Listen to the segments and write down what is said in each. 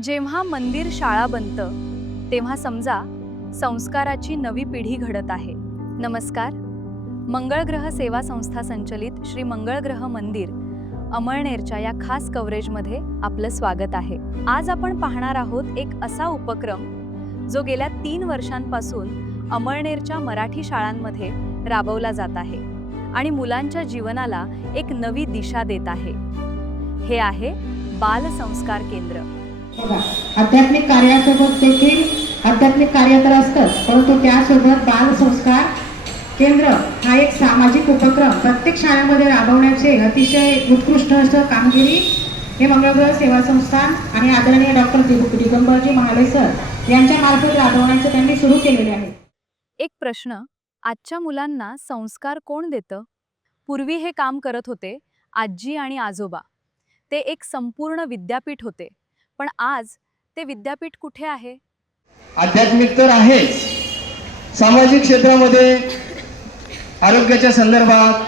जेव्हा मंदिर शाळा बनतं तेव्हा समजा संस्काराची नवी पिढी घडत आहे. नमस्कार. मंगळग्रह सेवा संस्था संचलित श्री मंगळग्रह मंदिर अमळनेरच्या या खास कव्हरेजमध्ये आपलं स्वागत आहे. आज आपण पाहणार आहोत एक असा उपक्रम जो गेल्या 3 वर्षांपासून अमळनेरच्या मराठी शाळांमध्ये राबवला जात आहे आणि मुलांच्या जीवनाला एक नवी दिशा देत आहे. हे आहे बाल संस्कार केंद्र. आध्यात्मिक कार्यासोबत देखील आध्यात्मिक कार्य तर असतंच, परंतु त्यासोबत बाल संस्कार केंद्र हा एक सामाजिक उपक्रम प्रत्येक शाळेमध्ये राबवण्याचे अतिशय उत्कृष्ट असं कामगिरी हे मंगळग्रह सेवा संस्थान आणि आदरणीय डॉक्टर दिगंबरजी महाले सर यांच्या मार्फत राबवण्याचे त्यांनी सुरू केलेले आहे. एक प्रश्न, आजच्या मुलांना संस्कार कोण देतं? पूर्वी हे काम करत होते आजी आणि आजोबा. ते एक संपूर्ण विद्यापीठ होते. पण आज ते विद्यापीठ कुठे आहे? आध्यात्मिक तर आहेच, सामाजिक क्षेत्रामध्ये आरोग्याच्या संदर्भात,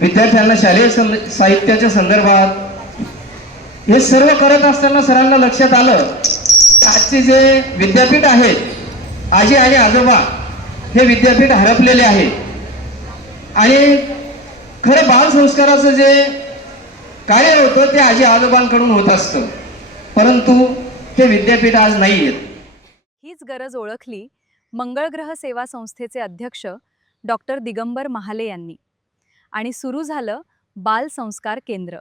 विद्यार्थ्यांना शालेय साहित्याच्या संदर्भात हे सर्व करत असताना सरांना लक्षात आलं आजचे जे विद्यापीठ आहेत, आजी आणि आजोबा हे विद्यापीठ हरपलेले आहे. आणि खरं बाल संस्काराचं जे कार्य होतं ते आजी आजोबांकडून होत असतं, परंतु ते विद्यापीठ आज नाही आहेत. हीच गरज ओळखली मंगळग्रह सेवा संस्थेचे अध्यक्ष डॉक्टर दिगंबर महाले यांनी आणि सुरू झालं बाल संस्कार केंद्र.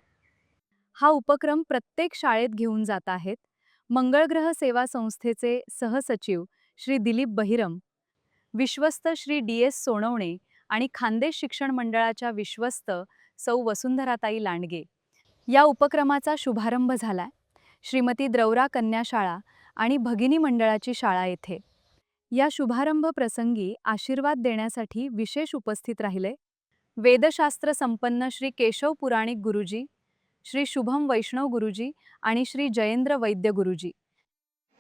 हा उपक्रम प्रत्येक शाळेत घेऊन जात आहेत मंगळग्रह सेवा संस्थेचे सहसचिव श्री दिलीप बहिरम, विश्वस्त श्री DS सोनवणे आणि खानदेश शिक्षण मंडळाच्या विश्वस्त सौ वसुंधराताई लांडगे. या उपक्रमाचा शुभारंभ झालाय श्रीमती द्रौरा कन्या शाळा आणि भगिनी मंडळाची शाळा येथे. या शुभारंभ प्रसंगी आशीर्वाद देण्यासाठी विशेष उपस्थित राहिले वेदशास्त्र संपन्न श्री केशव पुराणिक गुरुजी, श्री शुभम वैष्णव गुरुजी आणि श्री जयेंद्र वैद्य गुरुजी.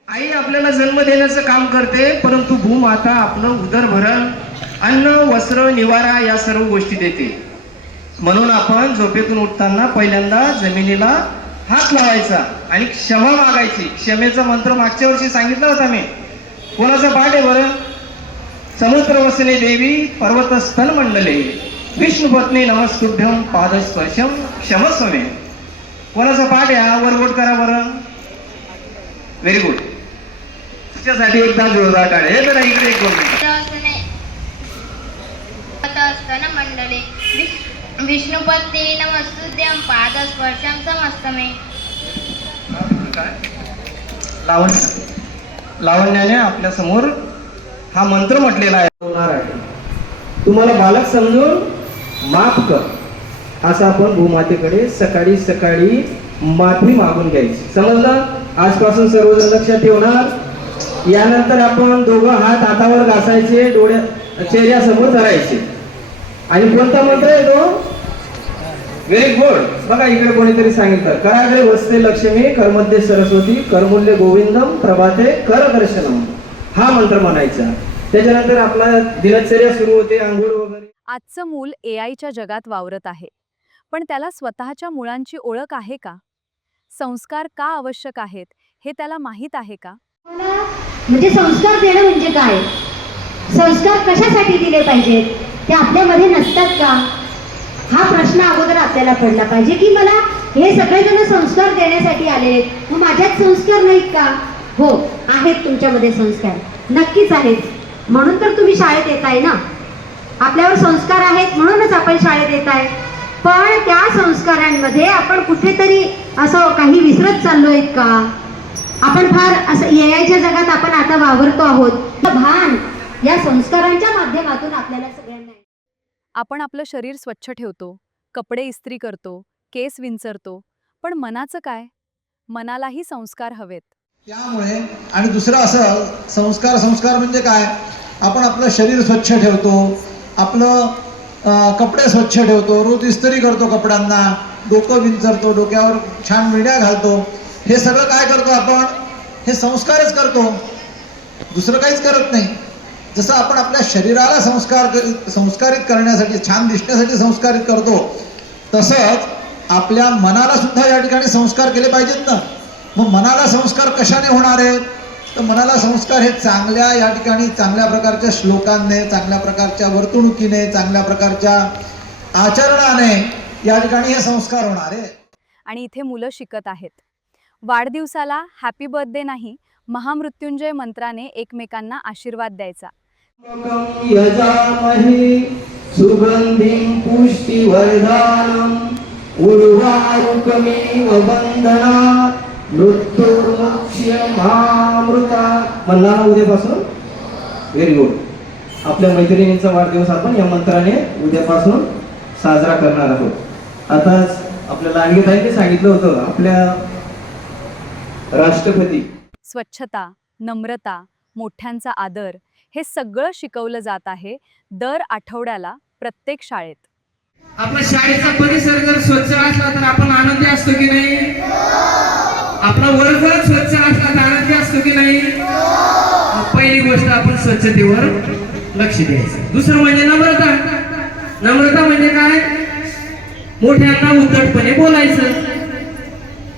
आई आपल्याला जन्म देण्याचं काम करते, परंतु भूमाता आपलं उदरभरण, अन्न, वस्त्र, निवारा या सर्व गोष्टी देते. म्हणून आपण झोपेतून उठताना पहिल्यांदा जमिनीला हात लावायचा आणि क्षमा मागायची. क्षमेचा मंत्र मागच्या वर्षी सांगितला होता मी. कोणाचा पाठ आहे बरं? समुद्र वसने देवी पर्वतस्थल मंडले विष्णुपत्नी नमस्तुभ्यम पादस्पर्शम क्षमस्व मे. कोणाचा पाठ आहे हा? वरगोट करा बरं. Very good. तुझ्यासाठी एकदा जोरदार टाळे. हे जरा इकडे एक मंडले विष्णुपत्नी नमस्तुभ्यम पादस्पर्शम समस्तमे. लावण्याने आपल्या समोर हा मंत्र म्हटलेला आहे. तुम्हाला बालक समजून माफ कर असं आपण भूमातेकडे सकाळी सकाळी माफी मागून घ्यायची. समजलं? आजपासून सर्वजण लक्षात ठेवणार. यानंतर आपण दोघं हात हातावर घासायचे, डोळ्या चेहऱ्यासमोर धरायचे आणि कोणता मंत्र आहे तो? Very good. बघा इकडे कोणीतरी सांगितलं, कराग्रे वसते लक्ष्मी करमध्ये सरस्वती करमूल्य गोविंदम प्रभाते कर दर्शनम. हा मंत्र म्हणायचा. त्याच्यानंतर आपला दिनचर्या सुरू होते, आंघोळ वगैरे. आजचं मूल AIच्या जगात वावरत आहे, पण त्याला स्वतःच्या मुळांची ओळख आहे का? संस्कार का आवश्यक आहेत हे त्याला माहीत आहे का? म्हणजे संस्कार देणं म्हणजे काय, संस्कार कशासाठी दिले पाहिजेत, ते आपल्यामध्ये नसतात का, हा प्रश्न अगोदर आपल्याला पडला पाहिजे. की मला हे सगळेजण संस्कार देण्यासाठी आले, मग माझ्यात संस्कार नाहीत का? हो आहेत, तुमच्यामध्ये संस्कार नक्कीच आहेत. म्हणून तर तुम्ही शाळेत येताय ना. आपल्यावर संस्कार आहेत म्हणूनच आपण शाळेत येत आहे. पण त्या संस्कारांमध्ये आपण कुठेतरी असं काही विसरत चाललोय का? आपण फार असं AIच्या जगात आपण आता वावरतो आहोत. भान या संस्कारांच्या माध्यमातून आपल्याला सगळ्यांना. आपण आपलं शरीर स्वच्छ ठेवतो, कपडे इस्त्री करतो, केस विंचरतो, पण मनाचं काय? मनालाही संस्कार हवेत. त्यामुळे आणि दुसरं असं संस्कार म्हणजे काय, आपण आपलं शरीर स्वच्छ ठेवतो, आपलं कपडे स्वच्छ ठेवतो, रोज इस्त्री करतो कपड्यांना, डोकं विंचरतो, डोक्यावर छान विड्या घालतो. हे सगळं काय करतो आपण? हे संस्कारच करतो, दुसरं काहीच करत नाही. जसं आपण आपल्या शरीराला संस्कारित करण्यासाठी, छान दिसण्यासाठी संस्कारित करतो, तसंच आपल्या मनाला सुद्धा या ठिकाणी संस्कार केले पाहिजेत ना. मग मनाला संस्कार कशाने होणार आहेत? तर मनाला संस्कार हे चांगल्या या ठिकाणी चांगल्या प्रकारच्या श्लोकांनी, चांगल्या प्रकारच्या वर्तणुकीने, चांगल्या प्रकारच्या आचरणाने या ठिकाणी हे संस्कार होणार आहे. आणि इथे मुलं शिकत आहेत. वाढदिवसाला हॅपी बर्थडे नाही, महामृत्युंजय मंत्राने एकमेकांना आशीर्वाद द्यायचा. यजामहे सुगंधिं पुष्टिवर्धनम् उर्वारुकमेव बन्धनात् मृत्युर्मुक्ष्यमामृता. म्हणला ना उद्यापासून? Very good. आपल्या मैत्रिणींचा वाढदिवस आपण या मंत्राने उद्यापासून साजरा करणार आहोत. आताच आपल्या लाडगेताईंनी सांगितलं होतं, आपल्या राष्ट्रपती स्वच्छता, नम्रता, मोठ्यांचा आदर हे सगळं शिकवलं जात आहे दर आठवड्याला प्रत्येक शाळेत. आपला शाळेचा परिसर जर स्वच्छ असला तर आपण आनंदी असतो की नाही? आपला वर्ग जर स्वच्छ असला तर आनंदी असतो की नाही? पहिली गोष्ट आपण स्वच्छतेवर लक्ष द्यायचं. दुसरं म्हणजे नम्रता. नम्रता म्हणजे काय? मोठ्यांना उद्धटपणे बोलायचं.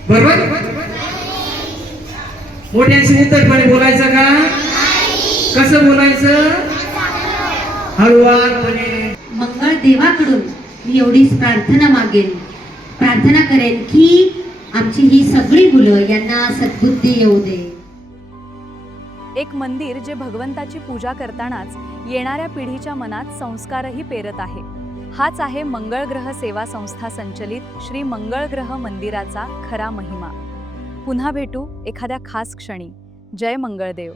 बरोबर? मोठ्यांशी उद्धटपणे बोलायचं का? कसं बोलायचं? हळुवारपणे. मंगळ देवाकडून मी एवढीच प्रार्थना मागेन, प्रार्थना करेन की आमची ही सगळी मुलं यांना सद्बुद्धी येऊ दे. एक मंदिर जे भगवंताची पूजा करतानाच येणाऱ्या पिढीच्या मनात संस्कारही पेरत आहे. हाच आहे मंगळ ग्रह सेवा संस्था संचलित श्री मंगळ ग्रह मंदिराचा खरा महिमा. पुन्हा भेटू एखाद्या खास क्षणी. जय मंगळदेव.